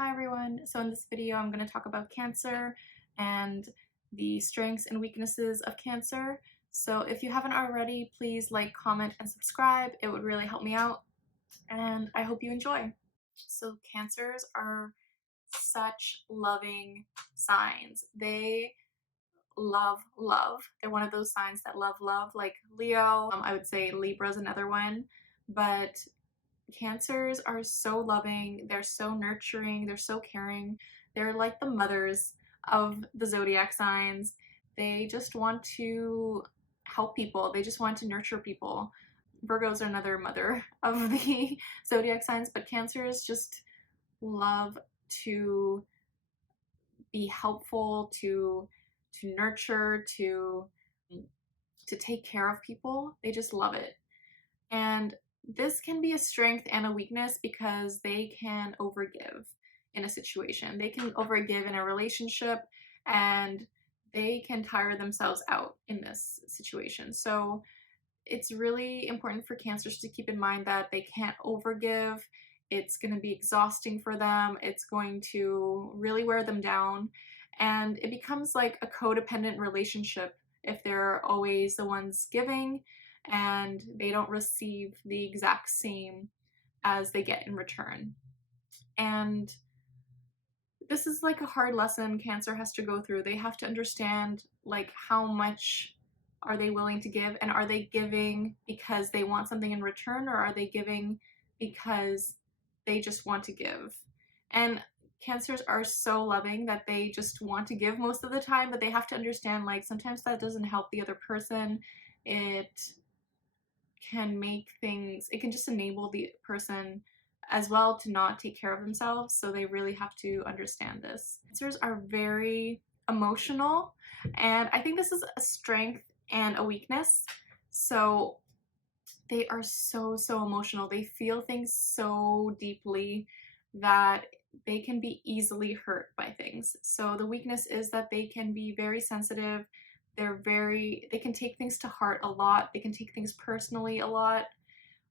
Hi everyone. So in this video, I'm going to talk about cancer and the strengths and weaknesses of cancer. So if you haven't already, please like, comment, and subscribe. It would really help me out, and I hope you enjoy. So cancers are such loving signs. They love love. They're one of those signs that love love, like Leo. I would say Libra is another one, but cancers are so loving, they're so nurturing, they're so caring. They're like the mothers of the zodiac signs. They just want to help people, they just want to nurture people. Virgos are another mother of the zodiac signs, but cancers just love to be helpful, to nurture, to take care of people. They just love it. And this can be a strength and a weakness because they can overgive in a situation. They can overgive in a relationship, and they can tire themselves out in this situation. So it's really important for cancers to keep in mind that they can't overgive. It's going to be exhausting for them. It's going to really wear them down. And it becomes like a codependent relationship if they're always the ones giving and they don't receive the exact same as they get in return. And this is like a hard lesson cancer has to go through. They have to understand like how much are they willing to give, and are they giving because they want something in return, or are they giving because they just want to give? And cancers are so loving that they just want to give most of the time, but they have to understand like sometimes that doesn't help the other person. It can make things, it can just enable the person as well to not take care of themselves. So they really have to understand this. Cancers are very emotional, and I think this is a strength and a weakness. So they are so emotional. They feel things so deeply that they can be easily hurt by things. So the weakness is that they can be very sensitive. They can take things to heart a lot. They can take things personally a lot,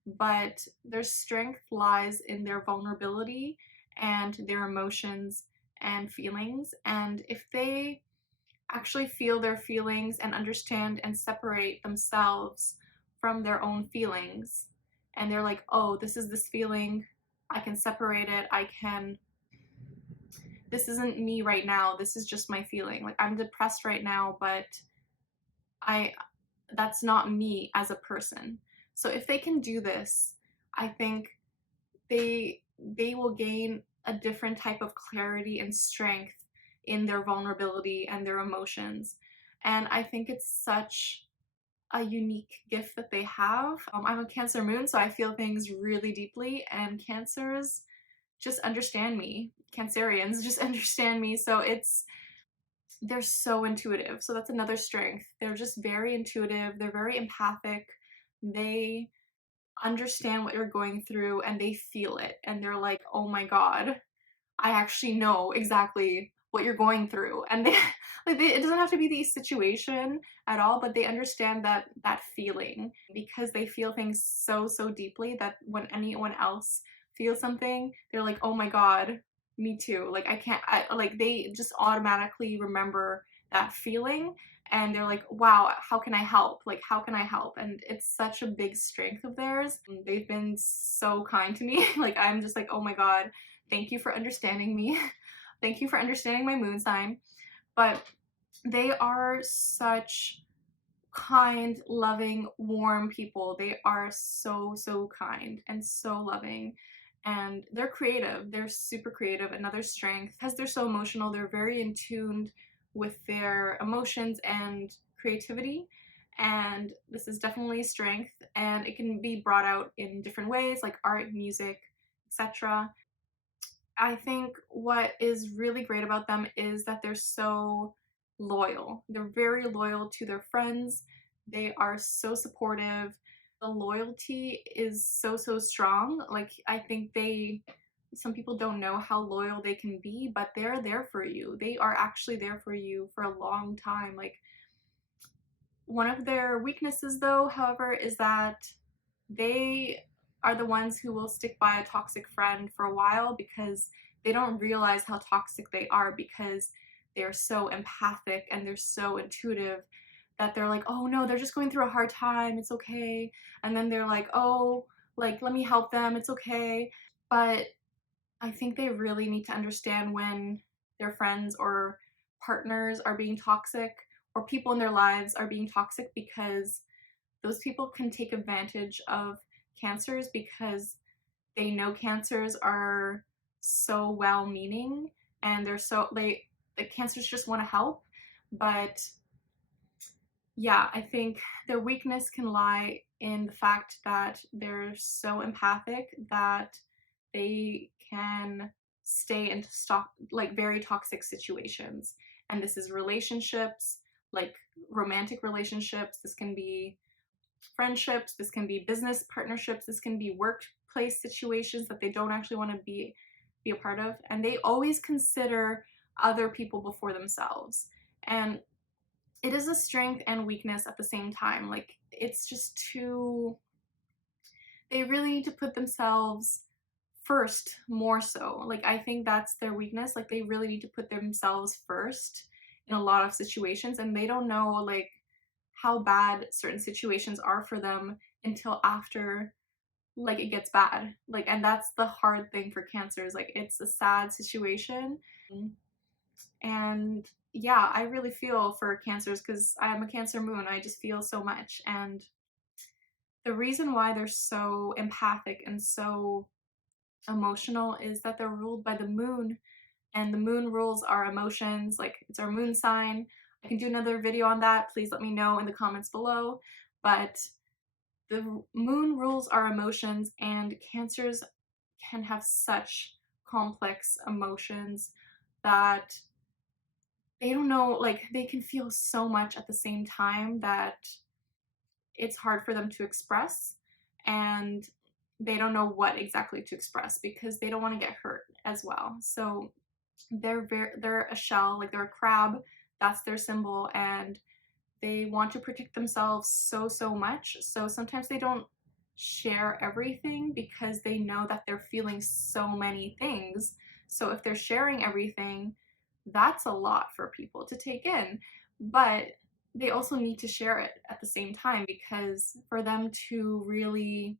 but their strength lies in their vulnerability and their emotions and feelings. And if they actually feel their feelings and understand and separate themselves from their own feelings, and they're like, oh, this is this feeling, I can separate it, this isn't me right now, this is just my feeling, like I'm depressed right now, but I that's not me as a person. So if they can do this, I think they will gain a different type of clarity and strength in their vulnerability and their emotions. And I think it's such a unique gift that they have. I'm a Cancer moon, so I feel things really deeply, and Cancers just understand me. Cancerians just understand me. So they're so intuitive. So that's another strength. They're just very intuitive. They're very empathic. They understand what you're going through and they feel it. And they're like, oh my God, I actually know exactly what you're going through. And they, it doesn't have to be the situation at all, but they understand that feeling because they feel things so deeply that when anyone else feels something, they're like, oh my God, me too. Like like they just automatically remember that feeling, and they're like, wow, how can I help? Like, how can I help? And it's such a big strength of theirs. They've been so kind to me. Like, I'm just like, oh my God, thank you for understanding me. Thank you for understanding my moon sign. But they are such kind, loving, warm people. They are so kind and so loving. And they're creative. They're super creative. Another strength, because they're so emotional, they're very in tune with their emotions and creativity. And this is definitely a strength, and it can be brought out in different ways like art, music, etc. I think what is really great about them is that they're so loyal. They're very loyal to their friends. They are so supportive. The loyalty is so strong. Like, I think some people don't know how loyal they can be, but they're there for you. They are actually there for you for a long time. Like, one of their weaknesses though, however, is that they are the ones who will stick by a toxic friend for a while because they don't realize how toxic they are because they're so empathic and they're so intuitive that they're like, oh no, they're just going through a hard time, it's okay. And then they're like, oh, like, let me help them, it's okay. But I think they really need to understand when their friends or partners are being toxic or people in their lives are being toxic, because those people can take advantage of cancers because they know cancers are so well-meaning and they're so the cancers just want to help. But yeah, I think their weakness can lie in the fact that they're so empathic that they can stay in like very toxic situations. And this is relationships, like romantic relationships, this can be friendships, this can be business partnerships, this can be workplace situations that they don't actually want to be a part of. And they always consider other people before themselves. And it is a strength and weakness at the same time. Like, it's just too, they really need to put themselves first more so. Like, I think that's their weakness. Like, they really need to put themselves first in a lot of situations, and they don't know like how bad certain situations are for them until after like it gets bad. Like, and that's the hard thing for cancers. Like, it's a sad situation. And yeah, I really feel for cancers because I'm a Cancer moon. I just feel so much. And the reason why they're so empathic and so emotional is that they're ruled by the moon, and the moon rules our emotions. Like, it's our moon sign. I can do another video on that. Please let me know in the comments below. But the moon rules our emotions, and cancers can have such complex emotions that they don't know, like, they can feel so much at the same time that it's hard for them to express, and they don't know what exactly to express because they don't want to get hurt as well. So they're a shell, like they're a crab, that's their symbol, and they want to protect themselves so much. So sometimes they don't share everything because they know that they're feeling so many things. So if they're sharing everything, that's a lot for people to take in. But they also need to share it at the same time, because for them to really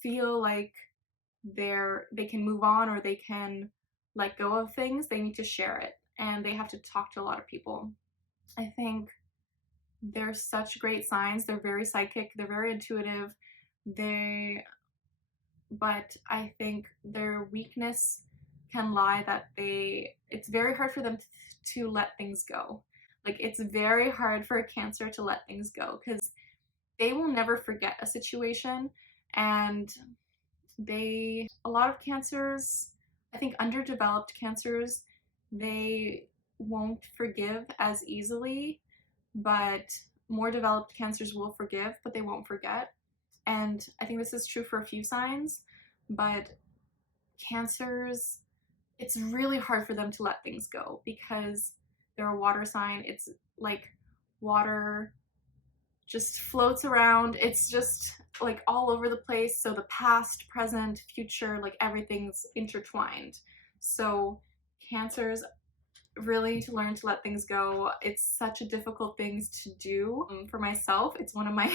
feel like they can move on or they can let go of things, they need to share it, and they have to talk to a lot of people. I think they're such great signs. They're very psychic, they're very intuitive. They But I think their weakness can lie that it's very hard for them to let things go. Like, it's very hard for a Cancer to let things go because they will never forget a situation. And a lot of cancers, I think underdeveloped cancers, they won't forgive as easily, but more developed cancers will forgive, but they won't forget. And I think this is true for a few signs, but cancers, it's really hard for them to let things go because they're a water sign. It's like water just floats around. It's just like all over the place. So the past, present, future, like everything's intertwined. So cancers really to learn to let things go. It's such a difficult thing to do. For myself, it's one of my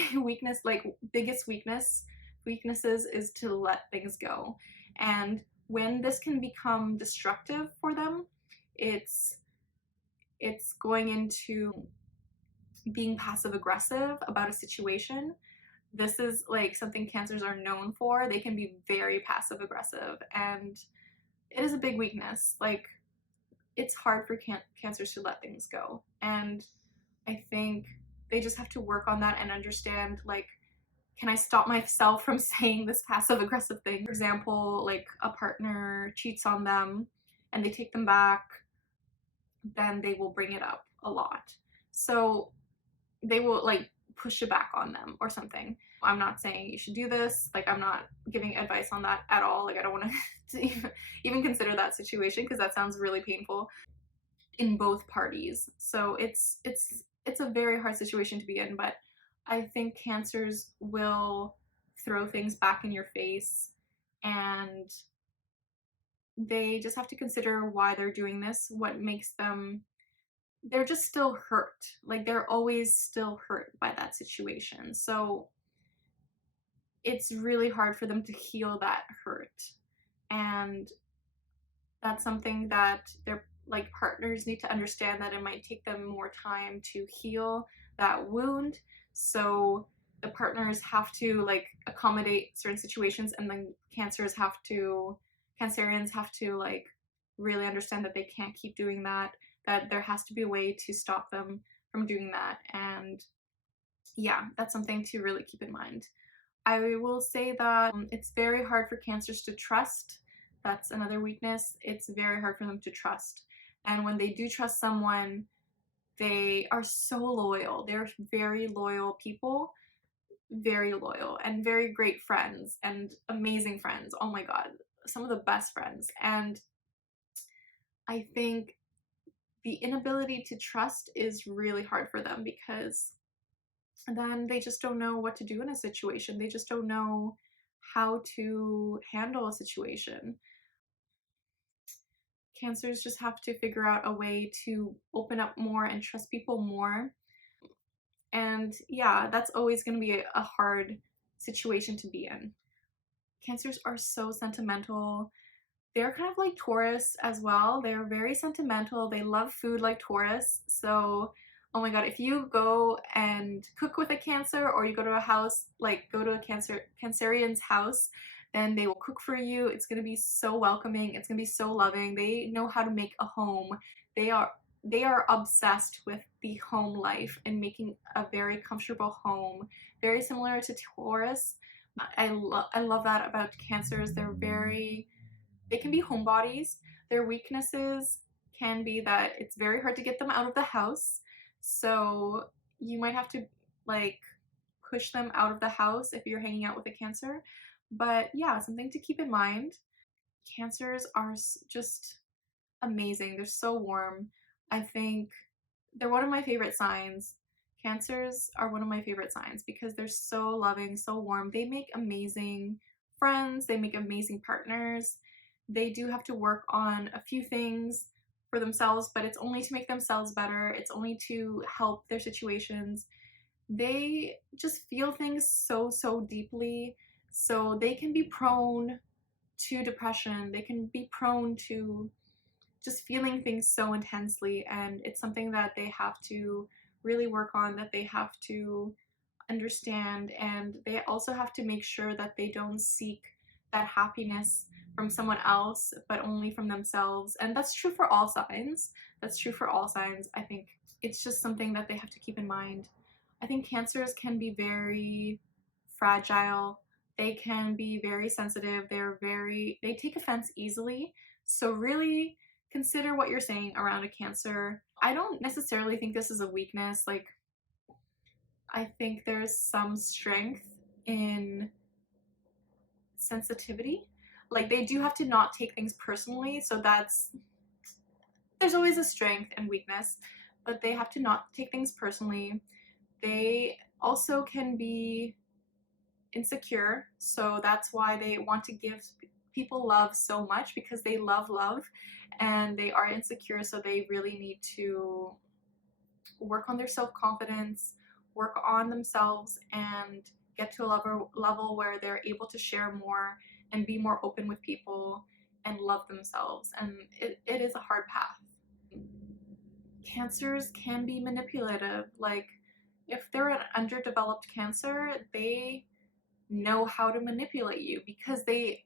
like biggest weaknesses is to let things go. And when this can become destructive for them, it's going into being passive aggressive about a situation. This is like something cancers are known for. They can be very passive aggressive, and it is a big weakness. Like, it's hard for cancers to let things go. And I think they just have to work on that and understand, like, can I stop myself from saying this passive aggressive thing? For example, like a partner cheats on them and they take them back, then they will bring it up a lot. So they will like push it back on them or something. I'm not saying you should do this. Like, I'm not giving advice on that at all. Like, I don't want to even consider that situation because that sounds really painful in both parties. So it's a very hard situation to be in, but I think cancers will throw things back in your face, and They just have to consider why they're doing this, what makes them, they're just still hurt. Like they're always still hurt by that situation. So it's really hard for them to heal that hurt. And that's something that their like partners need to understand, that it might take them more time to heal that wound. So the partners have to like accommodate certain situations, and then cancerians have to like really understand that they can't keep doing that, that there has to be a way to stop them from doing that. And yeah, that's something to really keep in mind. I will say that it's very hard for cancers to trust. That's another weakness. It's very hard for them to trust. And when they do trust someone, they are so loyal. They're very loyal people, very loyal, and very great friends and amazing friends. Oh my God, some of the best friends. And I think the inability to trust is really hard for them, because then they just don't know what to do in a situation. They just don't know how to handle a situation. Cancers just have to figure out a way to open up more and trust people more. And yeah, that's always going to be a hard situation to be in. Cancers are so sentimental. They're kind of like Taurus as well. They're very sentimental. They love food like Taurus. So, oh my God, if you go and cook with a Cancer, or you go to a house, like go to a Cancerian's house, then they will cook for you. It's going to be so welcoming. It's going to be so loving. They know how to make a home. They are they are obsessed with the home life and making a very comfortable home, very similar to Taurus. I love that about Cancers. They can be homebodies. Their weaknesses can be that it's very hard to get them out of the house. So you might have to like push them out of the house if you're hanging out with a Cancer. But yeah, something to keep in mind. Cancers are just amazing. They're so warm. I think they're one of my favorite signs. Cancers are one of my favorite signs because they're so loving, so warm. They make amazing friends, they make amazing partners. They do have to work on a few things for themselves, but it's only to make themselves better. It's only to help their situations. They just feel things so, so deeply. So they can be prone to depression. They can be prone to just feeling things so intensely, and it's something that they have to really work on, that they have to understand, and they also have to make sure that they don't seek that happiness from someone else but only from themselves. And that's true for all signs. That's true for all signs. I think it's just something that they have to keep in mind. I think Cancers can be very fragile. They can be very sensitive. They take offense easily. So really consider what you're saying around a Cancer. I don't necessarily think this is a weakness. Like, I think there's some strength in sensitivity. Like, they do have to not take things personally. So there's always a strength and weakness, but they have to not take things personally. They also can be insecure. So that's why they want to give people love so much, because they love love, and they are insecure. So they really need to work on their self-confidence, work on themselves, and get to a level where they're able to share more and be more open with people and love themselves. And it is a hard path. Cancers can be manipulative. Like, if they're an underdeveloped Cancer, they know how to manipulate you, because they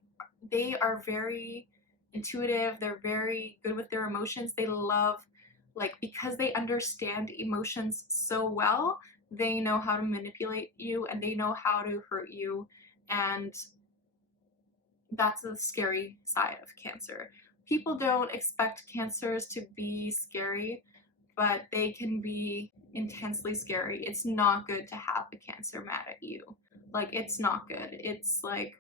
are very intuitive. They're very good with their emotions. They love, like, because they understand emotions so well, they know how to manipulate you, and they know how to hurt you. And that's a scary side of Cancer. People don't expect Cancers to be scary, but they can be intensely scary. It's not good to have a Cancer mad at you. Like, it's not good. It's like,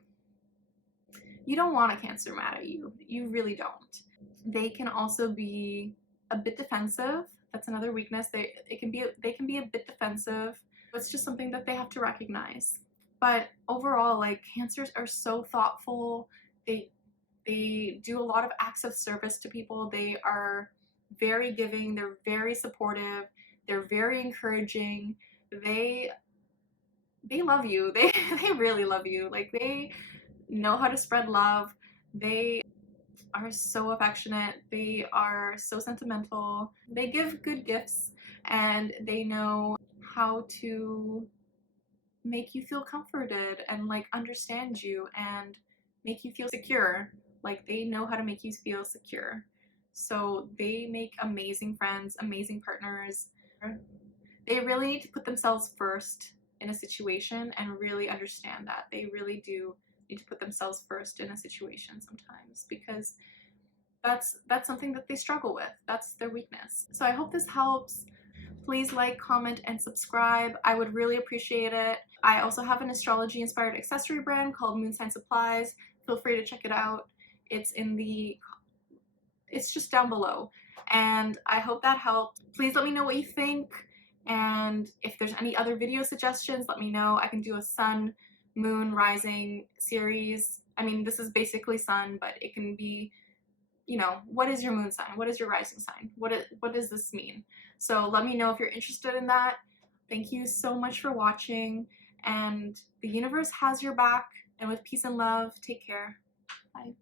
you don't want a Cancer mad at you. You really don't. They can also be a bit defensive. That's another weakness. They can be a bit defensive. It's just something that they have to recognize. But overall, like, Cancers are so thoughtful. They do a lot of acts of service to people. They are very giving, they're very supportive, they're very encouraging. They they love you. They really love you. Like, they know how to spread love. They are so affectionate. They are so sentimental. They give good gifts, and they know how to make you feel comforted and like understand you and make you feel secure. Like, they know how to make you feel secure. So they make amazing friends, amazing partners. They really need to put themselves first in a situation and really understand that. They really do need to put themselves first in a situation sometimes, because that's something that they struggle with. That's their weakness. So I hope this helps. Please like, comment, and subscribe. I would really appreciate it. I also have an astrology inspired accessory brand called Moon Sign Supplies. Feel free to check it out. It's just down below. And I hope that helped. Please let me know what you think. And if there's any other video suggestions, let me know. I can do a sun, moon, rising series. I mean, this is basically sun, but it can be, you know, what is your moon sign? What is your rising sign? What does this mean? So let me know if you're interested in that. Thank you so much for watching, and the universe has your back, and with peace and love, take care. Bye.